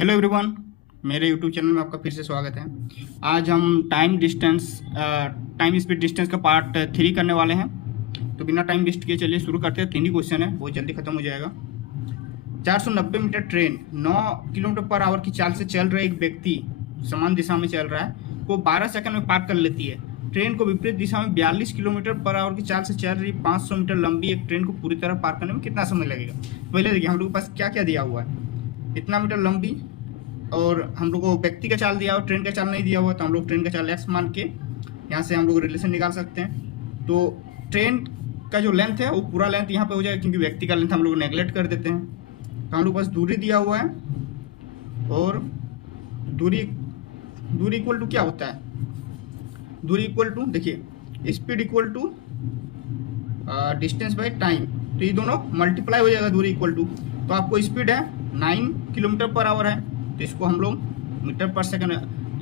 Hello everyone, मेरे YouTube channel में आपका फिर से स्वागत है। आज हम टाइम स्पीड डिस्टेंस का पार्ट 3 करने वाले हैं। तो बिना टाइम वेस्ट किए चलिए शुरू करते हैं। 3 ही क्वेश्चन है, बहुत जल्दी खत्म हो जाएगा। 490 metre train 9 kilometre per hour की चाल से चल रहे एक व्यक्ति समान दिशा में चल रहा है को 12 सेकंड में पार कर लेती है। ट्रेन को विपरीत दिशा में 42 किलोमीटर पर आवर की चाल से चल रही 500 मीटर लंबी एक ट्रेन को पूरी तरह पार करने में कितना समय लगेगा। पहले देखिए हम लोग के पास क्या क्या दिया हुआ है। इतना मीटर लंबी और हम लोग को व्यक्ति का चाल दिया हुआ, ट्रेन का चाल नहीं दिया हुआ, तो हम लोग ट्रेन का चाल एक्स मान के यहाँ से हम लोग रिलेशन निकाल सकते हैं। तो ट्रेन का जो लेंथ है वो पूरा लेंथ यहाँ पे हो जाएगा, क्योंकि व्यक्ति का लेंथ हम लोग नेगलेक्ट कर देते हैं। तो हम लोग पास दूरी दिया हुआ है और दूरी इक्वल टू क्या होता है, दूरी इक्वल टू देखिए speed equal to distance by time. तो ये दोनों मल्टीप्लाई हो जाएगा, दूरी इक्वल टू। तो आपको स्पीड है 9 किलोमीटर पर आवर है, तो इसको हम लोग मीटर पर सेकंड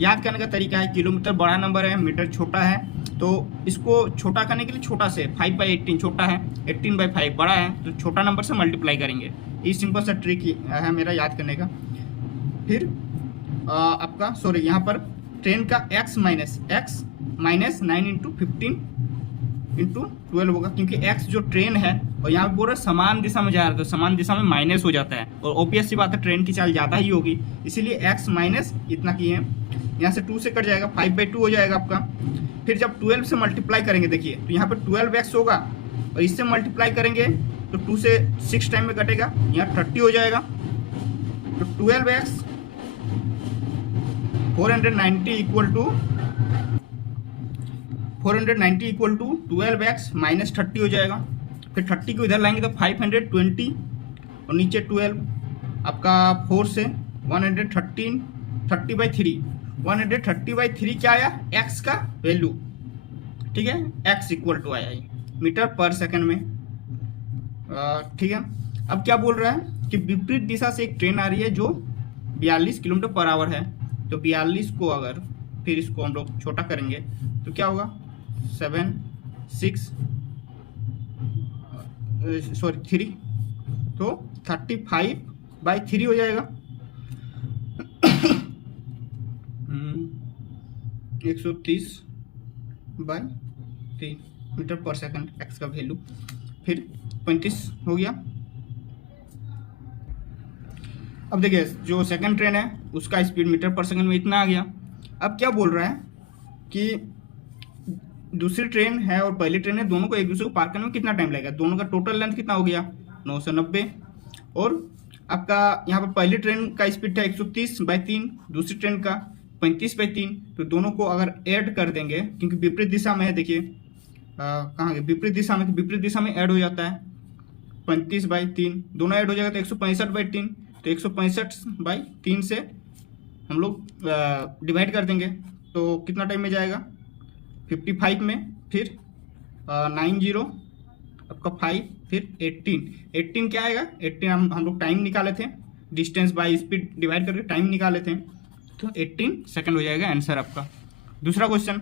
याद करने का तरीका है। किलोमीटर बड़ा नंबर है, मीटर छोटा है, तो इसको छोटा करने के लिए छोटा से 5/18 छोटा है, 18/5 बड़ा है, तो छोटा नंबर से मल्टीप्लाई करेंगे। ये सिंपल सा ट्रिक है मेरा याद करने का। फिर आपका यहाँ पर ट्रेन का x माइनस 9 इंटू 15 इंटू 12 होगा, क्योंकि x जो ट्रेन है और यहाँ पे बोल रहा है समान दिशा में जा रहा है, तो समान दिशा में माइनस हो जाता है और ऑब्वियस सी बात है ट्रेन की चाल ज़्यादा ही होगी, इसीलिए x माइनस इतना की है। यहाँ से 2 से कट जाएगा, 5/2 हो जाएगा आपका। फिर जब 12 से मल्टीप्लाई करेंगे, देखिए तो यहाँ पर 12x होगा और इससे मल्टीप्लाई करेंगे तो 2 से 6 टाइम में कटेगा, यहाँ 30 हो जाएगा। तो 12x 490 equal to 12x minus 30 हो जाएगा। फिर 30 को इधर लाएंगे तो 520 और नीचे 12 आपका 4 से 113 30/3 130/3 क्या आया, x का वैल्यू, ठीक है। x इक्वल टू आया मीटर पर सेकंड में, ठीक है। अब क्या बोल रहा है कि विपरीत दिशा से एक ट्रेन आ रही है जो 42 किलोमीटर पर आवर है। तो 42 को अगर फिर इसको हम लोग छोटा करेंगे तो क्या होगा 3, तो 35/3 हो जाएगा। 130/3 मीटर पर सेकंड x का वैल्यू। फिर 35 हो गया। अब देखिए जो सेकंड ट्रेन है उसका स्पीड मीटर पर सेकंड में इतना आ गया। अब क्या बोल रहा है कि दूसरी ट्रेन है और पहली ट्रेन है, दोनों को एक दूसरे को पार करने में कितना टाइम लगेगा। दोनों का टोटल लेंथ कितना हो गया 990, और आपका यहाँ पर पहली ट्रेन का स्पीड था 130/3, दूसरी ट्रेन का 35/3। तो दोनों को अगर ऐड कर देंगे, क्योंकि विपरीत दिशा में है, देखिए कहाँ विपरीत दिशा में, विपरीत दिशा में ऐड हो जाता है 35/3, दोनों ऐड हो जाएगा तो 165/3। तो 165/3 से हम लोग डिवाइड कर देंगे तो कितना टाइम में जाएगा 55 में। फिर 90 आपका 5, फिर 18 क्या आएगा 18 हम लोग टाइम निकाले थे, डिस्टेंस बाय स्पीड डिवाइड करके टाइम निकाले थे, तो 18 सेकंड हो जाएगा आंसर आपका। दूसरा क्वेश्चन,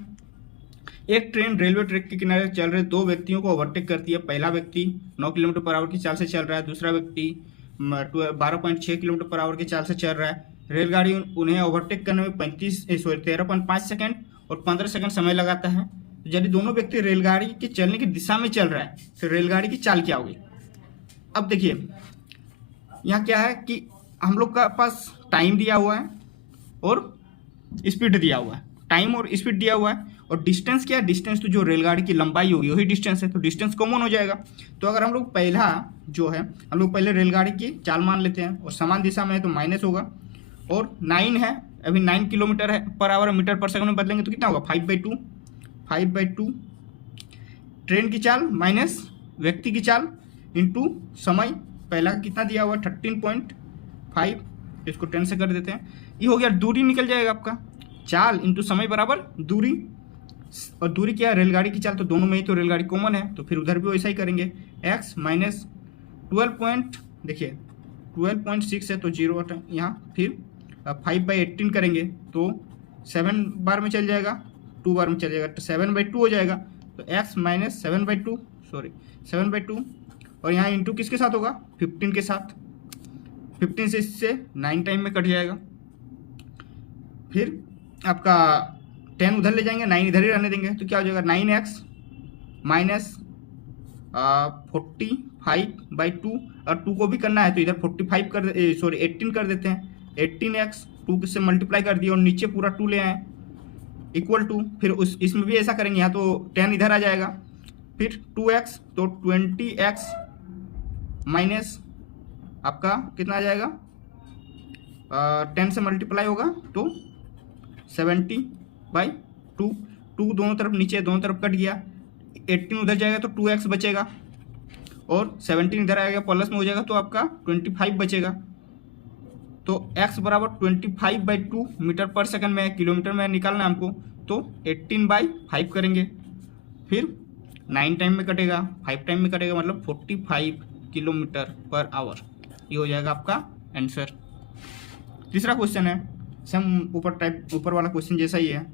एक ट्रेन रेलवे ट्रैक के किनारे चल रहे 2 व्यक्तियों को ओवरटेक करती है। पहला व्यक्ति 9 किलोमीटर पर आवर की चाल से चल रहा है, दूसरा व्यक्ति 12.6 किलोमीटर पर आवर की चाल से चल रहा है। रेलगाड़ी उन्हें ओवरटेक करने में 13.5 सेकंड और 15 सेकंड समय लगाता है। यदि दोनों व्यक्ति रेलगाड़ी के चलने की दिशा में चल रहा है तो रेलगाड़ी की चाल क्या होगी। अब देखिए यहाँ क्या है कि हम लोग का पास टाइम दिया हुआ है और स्पीड दिया हुआ है, टाइम और स्पीड दिया हुआ है, और डिस्टेंस क्या है, डिस्टेंस तो जो रेलगाड़ी की लंबाई होगी वही डिस्टेंस है, तो डिस्टेंस कॉमन हो जाएगा। तो अगर हम लोग पहला जो है हम लोग पहले रेलगाड़ी की चाल मान लेते हैं और समान दिशा में है तो माइनस होगा, और 9 है अभी 9 किलोमीटर है पर आवर, मीटर पर सेकंड में बदलेंगे तो कितना होगा 5/2 ट्रेन की चाल माइनस व्यक्ति की चाल इंटू समय। पहला कितना दिया हुआ 13.5, इसको 10 से कर देते हैं, ये हो गया। दूरी निकल जाएगा आपका, चाल इंटू समय बराबर दूरी, और दूरी क्या है रेलगाड़ी की चाल, तो दोनों में ही तो रेलगाड़ी कॉमन है, तो फिर उधर भी वैसा ही करेंगे। x माइनस 12.6 है तो 0 यहाँ, फिर 5/18 करेंगे तो 7 बार में चल जाएगा, 2 बार में चल जाएगा, तो 7/2 हो जाएगा। तो x माइनस 7/2 और यहाँ इंटू किसके साथ होगा 15 के साथ, 15 से इससे 9 टाइम में कट जाएगा। फिर आपका 10 उधर ले जाएंगे, 9 इधर ही रहने देंगे, तो क्या हो जाएगा 9x माइनस 45/2, और 2 को भी करना है तो इधर 45 कर 18 कर देते हैं। 18x 2 से मल्टीप्लाई कर दिए और नीचे पूरा 2 ले आए इक्वल टू, फिर इसमें भी ऐसा करेंगे, यहाँ तो 10 इधर आ जाएगा, फिर 2x तो 20x माइनस आपका कितना आ जाएगा 10 से मल्टीप्लाई होगा तो 70/2, 2 दोनों तरफ नीचे दोनों तरफ कट गया, 18 उधर जाएगा तो 2x बचेगा और 17 इधर आएगा प्लस में हो जाएगा तो आपका 25 बचेगा। तो x बराबर 25/2 मीटर पर सेकंड में, किलोमीटर में निकालना है हमको, तो 18/5 करेंगे, फिर 9 टाइम में कटेगा, 5 टाइम में कटेगा, मतलब 45 किलोमीटर पर आवर। ये हो जाएगा आपका आंसर। तीसरा क्वेश्चन है सेम ऊपर वाला क्वेश्चन जैसा ही है।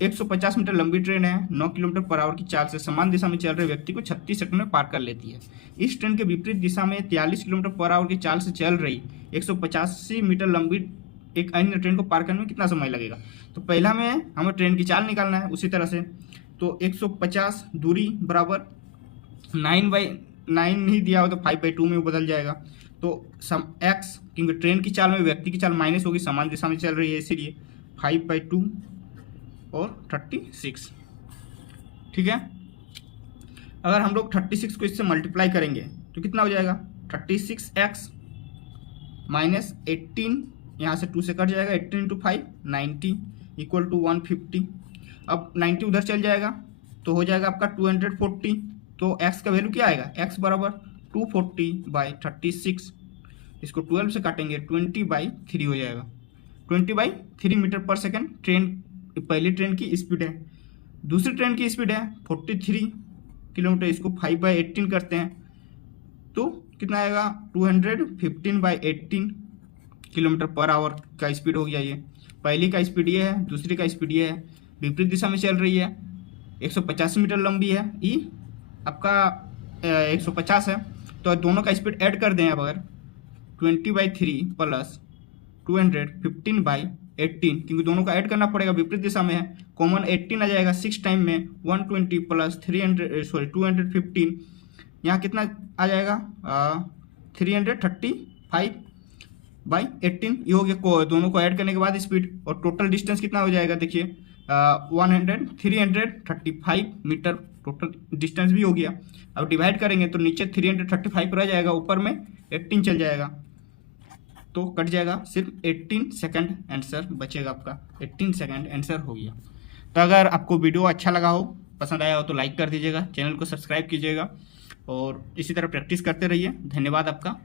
150 मीटर लंबी ट्रेन है, 9 किलोमीटर पर आवर की चाल से समान दिशा में चल रहे व्यक्ति को 36 सेकंड में पार कर लेती है। इस ट्रेन के विपरीत दिशा में 43 किलोमीटर पर आवर की चाल से चल रही 185 मीटर लंबी एक अन्य ट्रेन को पार करने में कितना समय लगेगा। तो पहला में हमें ट्रेन की चाल निकालना है, उसी तरह से तो 150 दूरी बराबर 9/9 नहीं दिया हो तो 5/2 में बदल जाएगा, तो सम x, क्योंकि ट्रेन की चाल में व्यक्ति की चाल माइनस होगी, समान दिशा में चल रही है इसीलिए 5/2 और 36। ठीक है, अगर हम लोग 36 को इससे मल्टीप्लाई करेंगे तो कितना हो जाएगा 36x माइनस 18, यहाँ से 2 से कट जाएगा, 18 × 5 90 इक्वल टू 150। अब 90 उधर चल जाएगा तो हो जाएगा आपका 240, तो x का वैल्यू क्या आएगा, x बराबर 240/36, इसको 12 से काटेंगे 20/3 हो जाएगा। 20/3 मीटर पर सेकंड ट्रेन पहली ट्रेन की स्पीड है। दूसरी ट्रेन की स्पीड है 43 किलोमीटर, इसको 5/18 करते हैं तो कितना आएगा 215/18 किलोमीटर पर आवर का स्पीड हो गया। ये पहली का स्पीड ये है, दूसरी का स्पीड ये है, विपरीत दिशा में चल रही है, 185 मीटर लंबी है, ई आपका 150 है, तो दोनों का स्पीड ऐड कर दें। अब अगर 20/3 प्लस 215/18, क्योंकि दोनों का ऐड करना पड़ेगा, विपरीत दिशा में है, कॉमन 18 आ जाएगा, 6 टाइम में 120 प्लस 215, यहाँ कितना आ जाएगा 335/18, ये हो गया दोनों को ऐड करने के बाद स्पीड। और टोटल डिस्टेंस कितना हो जाएगा देखिए 335 मीटर टोटल डिस्टेंस भी हो गया। अब डिवाइड करेंगे तो नीचे 335 रह जाएगा, ऊपर में 18 चल जाएगा, तो कट जाएगा, सिर्फ 18 सेकंड आंसर बचेगा आपका, 18 सेकंड आंसर हो गया। तो अगर आपको वीडियो अच्छा लगा हो, पसंद आया हो तो लाइक कर दीजिएगा, चैनल को सब्सक्राइब कीजिएगा और इसी तरह प्रैक्टिस करते रहिए। धन्यवाद आपका।